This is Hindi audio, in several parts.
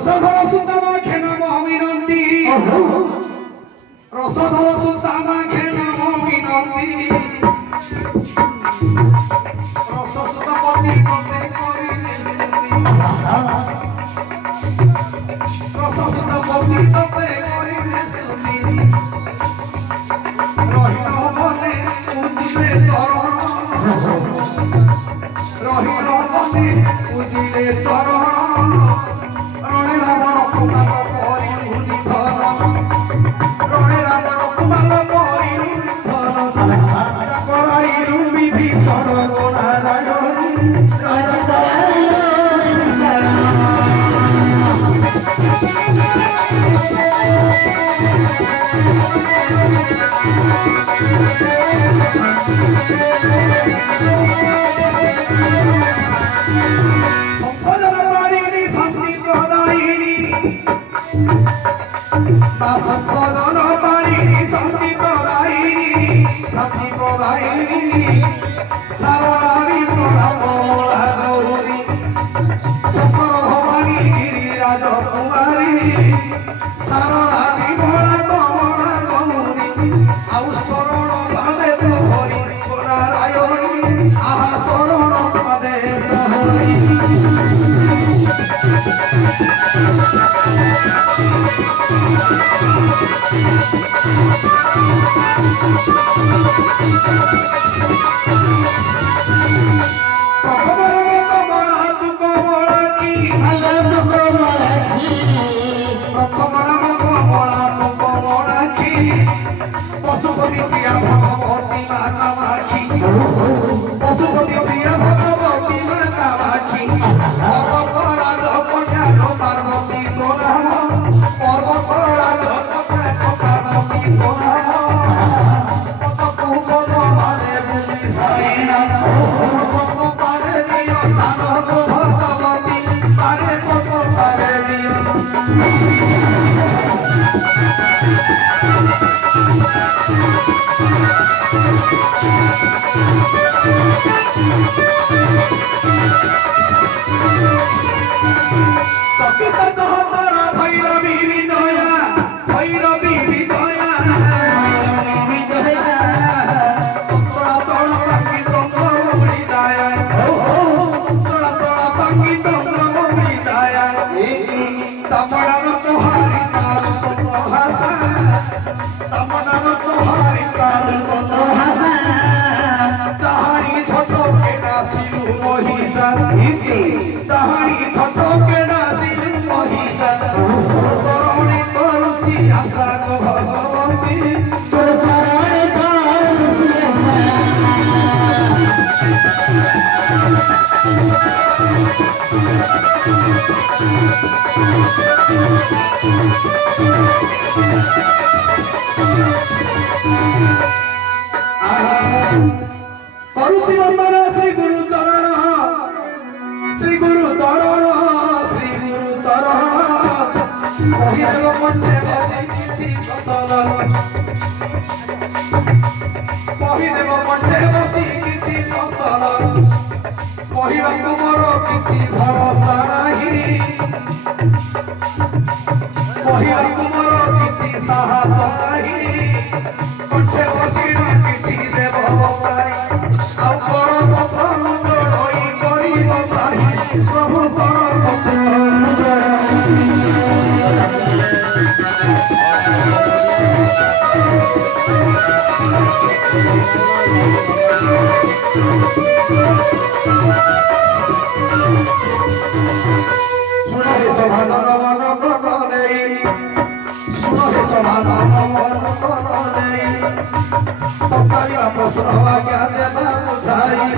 রসধর সুদামা খেনা মহামিনন্দী রসধর সুদামা খেনা মহামিনন্দী রসসুদাপতি কতে করিলে রসসুদাপতি কতে করিলে রহিল মনে উদিলে চরণ রহিল মনে উদিলে চরণ রণে রাবণ কুমার পরি ধন রণে রাবণ কুমার পরি ধন করাইলু বিভীষণ নারায়ণী রাজা করাইলু বিভীষণ संपदन पाणिनी शांति प्रदायिनी सारारी मोला गौरी शंकर भवानी गिरिराज कुमारी सारारी मोला गौरी आउ शरण पादे तो हरि नारायणी आहा शरण पादे तो हरि पशुपति प्रिया भगवती माता माखी पशुपति प्रिया भगवती माता माखी पर्वत राज कन्या पार्वती तो नाम पर्वत राज कन्या पार्वती तो नाम पद कुपद मारे भूमि साईना पद पारे दियो दानव भगवती पारे पद पारे दियो सकिता जहतरा भैरवी विजया भैरवी विजया चंद्रा चढ़ पाखी चंद्र उड़ी जाया चंद्रा चढ़ पाखी चंद्र उड़ी जाया तमड़ा तुहारी काल तो भाषा तमड़ा तुहारी काल तो भाषा चाहारी छोटो के नासिलु मोहिसा चाहारी छोटो के नासिलु मोहिसा चरणे करुती आशा को भगवती तोर चरणे करुती करुची वंदन श्री गुरु चरण श्री गुरु चरण श्री गुरु चरण कहिदेव कंठे बसी किछि फसल कहिदेव कंठे बसी किछि फसल कहिବାକୁ मोर किछि भरोसा नाही कहिବାକୁ मोर किछि साहस नाही कंठे बसी किछि देव अवतारी आउ कर पथ मुंडोई करिब भाई प्रभु कर पथ सुनो समाधान मन मन देई सुनो समाधान मन मन देई तत्कालीन प्रश्न आज्ञा देवा बुझाई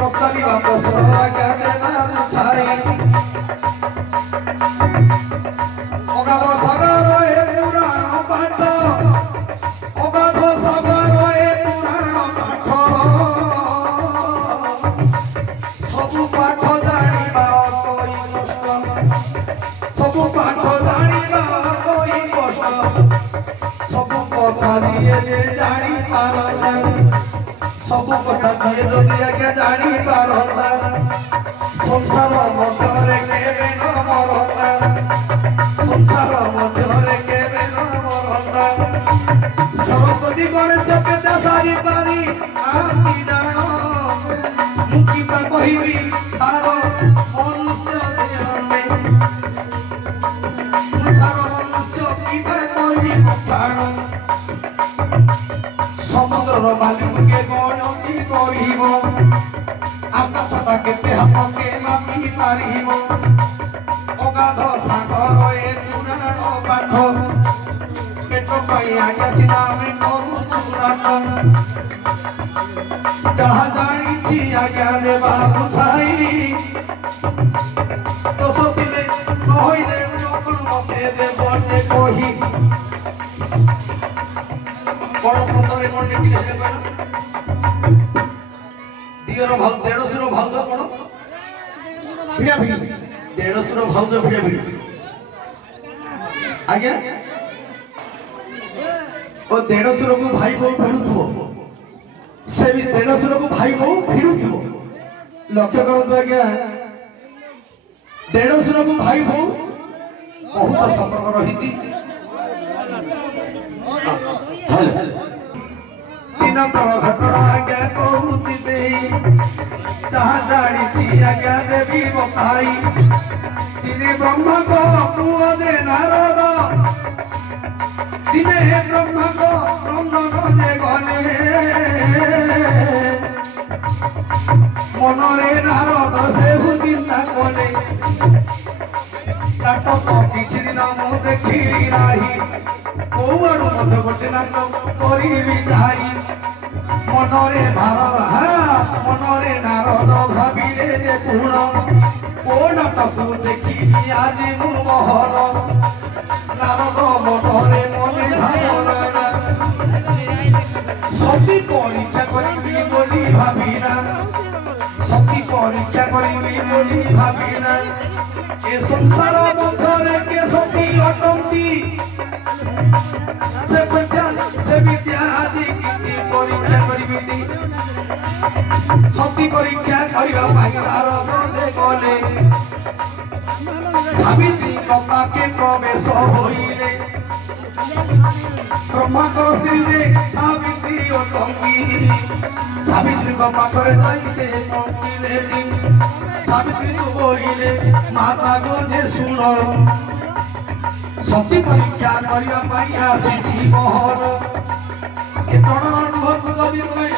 तत्कालीन प्रश्न आज्ञा देवा बुझाई अगाध सागर ए पुराण पाठ अगाध सागर ए पुराण पाठ सबु पाठ जानिबा तोई कष्ट सबु पाठ जानिबा तोई कष्ट सबु कथा दिए जे जानी पारता सबु कथा दिए जदि आगे जानी पारता संसार मधरे केबे न मरता गणेश केते सारी पारी आती जानो मुक्ति पा कहिबी तारो मनुष्य देहने मुछारो मनुष्य की पा कहिबी कथाणो समुद्र बालुके गणति करिबो आकाशटा केते हाथ के मापी पारिबो अगाध सागर ए पुराण पाठ पेट पाई आज्ञा सिना में करू चुराट जहा जानी छी आज्ञा देवा बुझाई तो सतिले कहिले जोकण मते देबो जे कहि कोन प्रतरे कोन देखिले हे कोन दियर भाव देड़सुर भाव कोन भिड़ा भिड़ी देड़सुर भाव भिड़ा भिड़ी आज्ञा ओ देड़सुर को भाई बहू भिड़ुथबो से भी देड़सुर को भाई बहू भिड़ुथबो लक्ष्य करतो आज्ञा देड़सुर को भाई बहू बहुत संपर्क रही तीन तर घटना आज्ञा कहूती जहा जानी आज्ञा देवी बताई दिने ब्रह्मा को पुओ दे नारद दिने ब्रह्मा को नंदन जे गले मनरे नारद से चिंता कले नाटक किछि दिन मु देखिली नाही कोआडु मत गोटे नाटक करिबी जाई मनरे मनरे नारद भाविले जे पूर्ण को नाटक देखी आज मु महल नारद मनरे मने भावना सती परीक्षा करिबी बोली भाबिना सती परीक्षा करिबी बोली भाबिना ए संसार मध्यरे के सती अटंती से विद्या आदि किछि परीक्षा करिबी सती परीक्षा करिबा पाई नारद जे गले सावित्री पाके प्रवेश होइले ब्रह्माकर स्त्री रे सावित्री अटंकी सावित्री को पाखरे जाई से टंकीले सावित्री को बोइले माता को जे सुनो सती परीक्षा करिया पाई आसी मोहर ए तोड़न अनुभव को जदि तुमे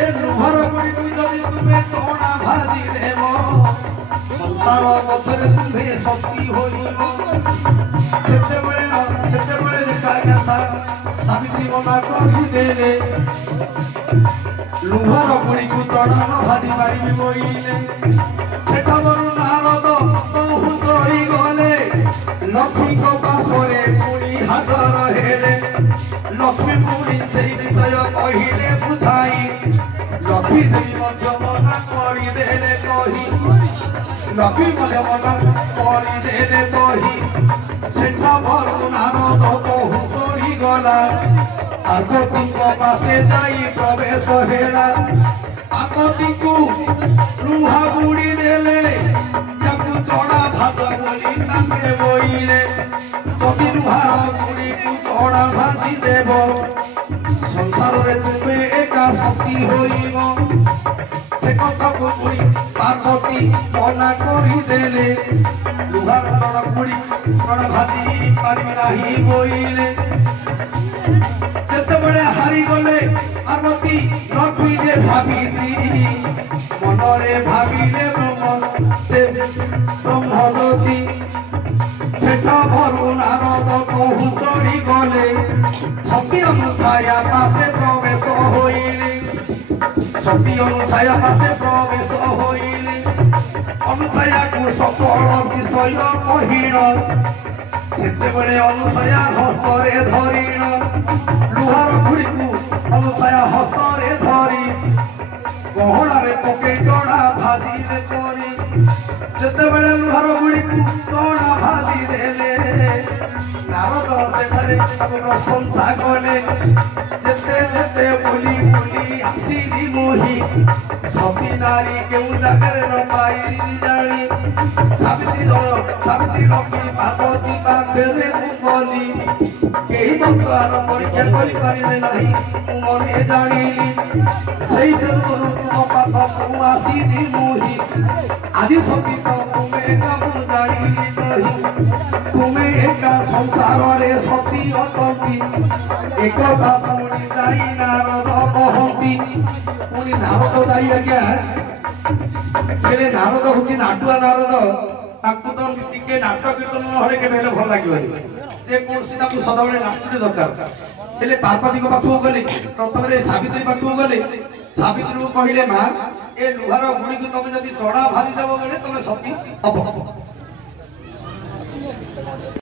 ए नुभर गुडी को जदि तुमे तोड़ा भाजी देबो संसार मध्यरे तुमे सती होइबो सेते बळे देखा सावित्री मना कहि देले लुभर गुडी को तोड़न भाजी मारिबी बोइले सेटा बरु नारद बहु तोड़ी गले लक्ष्मी को पासरे पुणी हाजर हेले लक्ष्मी पुणी से विषय कहिले बुझाई लक्ष्मी देवी मध्य मना करी देले कही लक्ष्मी मध्य मना करी देले कही सेठा भरु नारद बहु तोड़ी गला आगती को पासे जाई प्रवेश हेला आगती को लुहा बुड़ी देले याकु चोड़ा भात बोली ताके बोइले जदि लुहार बुड़ी को चोड़ा भाती देबो संसार रे तुमे एका सती होइबो से कथा को बुड़ी पार्वती मना करी देले लुहार चोड़ा बुड़ी चोड़ा भाती पारिबी नाही बोइले जेते बळे हारी गले पार्वती लक्ष्मी जे सावित्री मनरे भाविले ब्रह्म से ब्रह्मज्योति सेठा भरु नारद कहु चढ़ी गले सती अनुछाया पासे प्रवेश होइले सती अनुछाया पासे प्रवेश होइले अनुछाया को सकल विषय कहिण सेते बळे अनुछाया हस्तरे धरिण लुहार खुड़ी को अनुछाया हस्तरे धरी गहणारे पके चढ़ा भाजी दे करी जेते बेले लुहार गुड़ी को चढ़ा भाजी देले नारद सेठारे ताको प्रशंसा कले जेते जेते बोली बोली आसीली मोही सती नारी केउ जागारे न पाई जानी सावित्री लक्ष्मी पार्वती पाखरे बोली केही तत्वार परीक्षा करि पारिले नाही मने जानिली सेई दिनरु तुम पाख मु आसीली मोहि आदि संगीत तुमे एका मु जानिली नहीं तुमे एका संसार रे सती अटंती एक बापुनी जाई नारद कहती पुनी नारद जाई आज्ञा केले नारद होची नाटुआ नारद ताकू तो टिके नाटक कीर्तन नहले के भेले भल लागिवनी जे कोनसी ताकू सदाबळे नाटुटे दरकार हेले पार्वती को पाखु गले प्रथम रे सावित्री पाखु गले सावित्री को कहिले मां ए लुहार गुडी को तुम जदी चोडा भाजी जाबो गले तुम सती अब